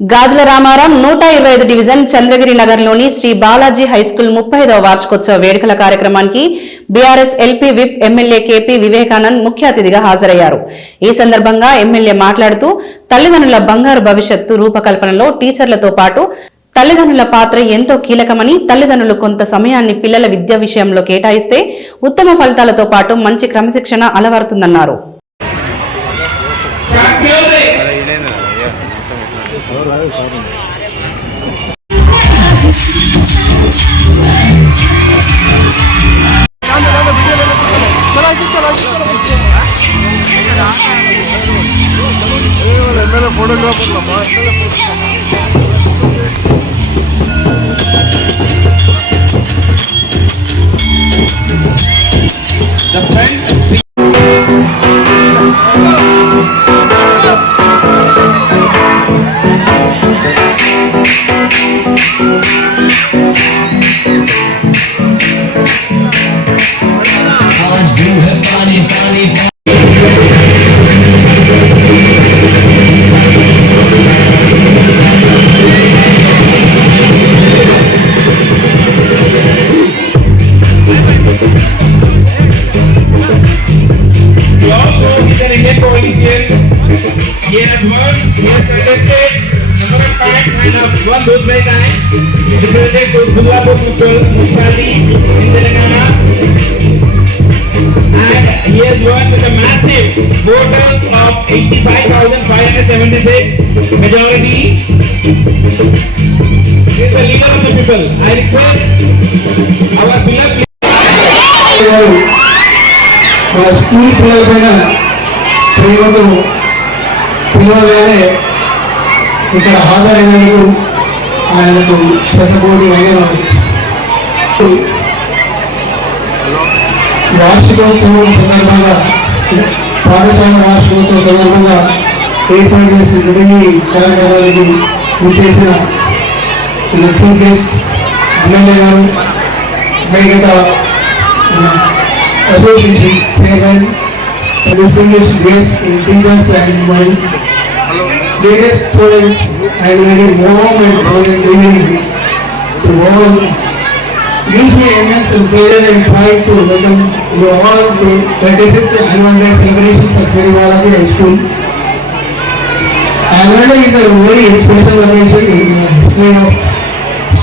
గాజుల రామారం 125 డివిజన్ చంద్రగిరి నగర్లోని శ్రీ బాలాజీ హైస్కూల్ 35వ వార్షికోత్సవ వేడుకల కార్యక్రమానికి BRS LP whip MLA KP Vivekanand ముఖ్య అతిథిగా హాజరయ్యారు. ఈ సందర్భంగా ఎమ్మెల్యే మాట్లాడుతూ తల్లిదండ్రుల బంగారు భవిష్యత్తు రూపకల్పనలో టీచర్లతో పాటు తల్లిదండ్రుల పాత్ర ఎంతో కీలకమని, తల్లిదండ్రులు కొంత సమయాన్ని పిల్లల విద్య విషయంలో కేటాయిస్తే ఉత్తమ ఫలితాలతో పాటు మంచి క్రమశిక్షణ అలవరుతుందన్నారు. He has won with a massive voters of 85,576 majority. He is the leader of the people. I request our beloved school పిల్లలనే ఇక్కడ హాజరైనందుకు ఆయనకు శతకోటి ధన్యవాదాలు. వార్షికోత్సవం సందర్భంగా పాఠశాల వార్షికోత్సవం సందర్భంగా ఏర్పాటు చేసినటువంటి కార్యక్రమానికి విచ్చేసిన లెక్చర్ గెస్ట్ ఎమ్మెల్యే గారు, మిగతా association chairman, distinguished guests, teachers and my dearest students, and very warm and pleasant evening to all. Gives me immense pleasure and pride to welcome you all to 35th annual day celebrations of Sri Balaji High School. Annual day is a very special occasion in the history of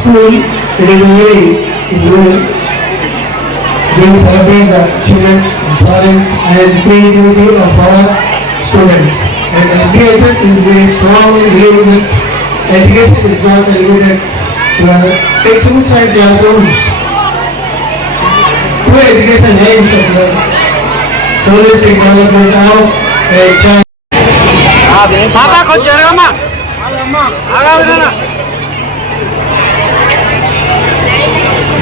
school. It is a very good. We celebrate the children's talent and creativity of our students. And SBHS is very strong belief that education is not limited to textbooks and classrooms. True education aims at the holistic development of a child.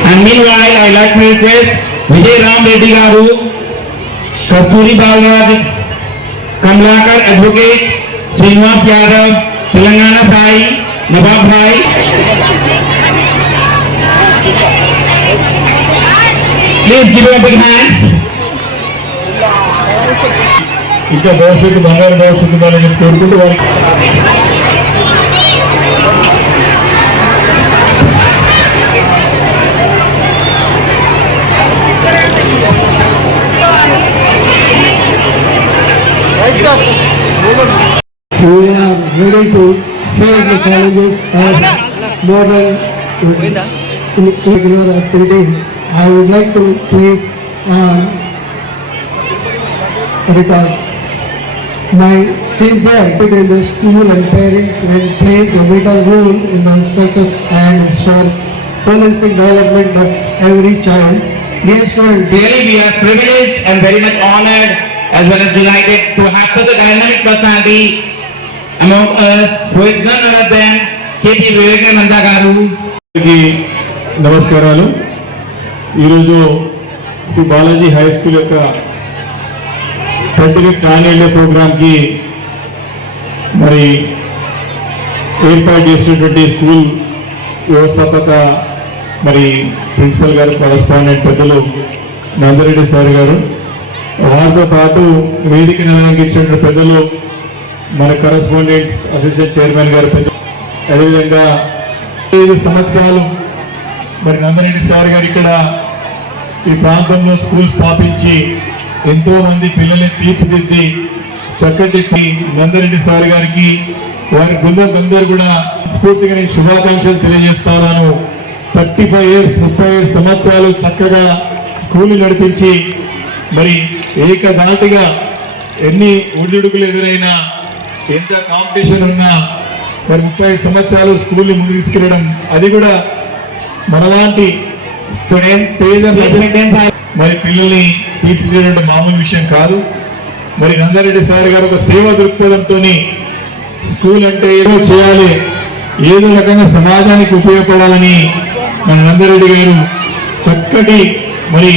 And meanwhile, I like to request Vijay Ram Reddy Garu, Kasturi Balraj, Kamlakar Advocate, Srinivas Yadav, Telangana Sai, Nawab Bhai. Please give a big hands. ఇంకా భవిష్యత్తు బంగారు భవిష్యత్తు ఉండాలని కోరుకుంటూ వారికి we are ready to face the challenges of modern curricular activities. I would like to place on record my sincere effort in the school and parents and plays a vital role in the success and ensure holistic development of every child. Dear students, Really, we are privileged and very much honored as well as delighted to have such a dynamic personality among us, who is none other than KP Vivekananda Garu. నమస్కారాలు. ఈరోజు శ్రీ Balaji high school యొక్క 35th annual day ప్రోగ్రామ్కి మరి ఏర్పాటు చేసినటువంటి స్కూల్ వ్యవస్థాపక మరి ప్రిన్సిపల్ గారు, కరస్పాండెంట్ పెద్దలు నందరెడ్డి సార్ గారు, వారితో పాటు వేదికను అలంకరించిన పెద్దలు మన కరస్పాండెంట్స్ అసోసియేషన్ చైర్మన్ గారు, అదేవిధంగా 5 సంవత్సరాలు మరి నందరెడ్డి సార్ గారు ఇక్కడ ఈ ప్రాంతంలో స్కూల్ స్థాపించి ఎంతో మంది పిల్లల్ని తీర్చిదిద్ది చక్కటి నందరెడ్డి సార్ గారికి వారి బృందం అందరూ కూడా స్ఫూర్తిగా నేను శుభాకాంక్షలు తెలియజేస్తున్నాను. 35 సంవత్సరాలు చక్కగా స్కూల్ నడిపించి మరి ఏకధాటిగా ఎన్ని ఒడిదుడుకులు ఎదురైనా ఎంత కాంపిటీషన్ ఉన్నా మరి 30 సంవత్సరాలు స్కూల్ని ముందుకు తీసుకెళ్ళడం, అది కూడా మనలాంటి స్టూడెంట్స్ మరి పిల్లల్ని తీర్చిదిద్దడం మామూలు విషయం కాదు. మరి నందారెడ్డి సార్ గారు ఒక సేవా దృక్పథంతో స్కూల్ అంటే ఏదో చేయాలి, ఏదో రకంగా సమాజానికి ఉపయోగపడాలని మన నందారెడ్డి గారు చక్కటి మరి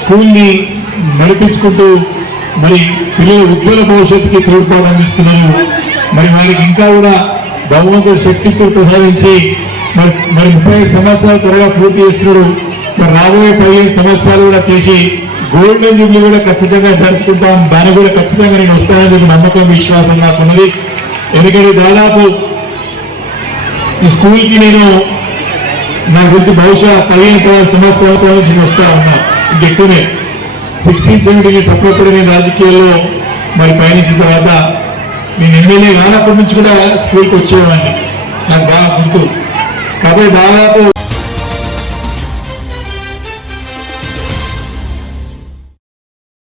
స్కూల్ని నడిపించుకుంటూ మరి పిల్లల ఉజ్వల భవిష్యత్తుకి తోడ్పాటు అందిస్తున్నారు. మరి వారికి ఇంకా కూడా భగవంతుడు శక్తితో ప్రసాదించి మరి 30 సంవత్సరాల త్వరగా పూర్తి చేస్తున్నాడు. మరి రాబోయే 15 సంవత్సరాలు కూడా చేసి గోల్డెన్ జూబ్లీ కూడా ఖచ్చితంగా జరుపుకుంటాం. దాన్ని కూడా ఖచ్చితంగా నేను వస్తానని నమ్మకం, విశ్వాసం నాకున్నది. ఎందుకంటే దాదాపు ఈ స్కూల్కి నేను నా గురించి బహుశా 15-16 సంవత్సరాల నుంచి వస్తా ఉన్నా. ఇంకెక్కువనే 16-17 ఇయర్స్ అప్పుడప్పుడు నేను రాజకీయాల్లో మరి పయనించిన తర్వాత నేను ఎమ్మెల్యే కానప్పటి నుంచి కూడా స్కూల్కి వచ్చేవాడిని, నాకు బాగా గుర్తు. కాబట్టి దాదాపు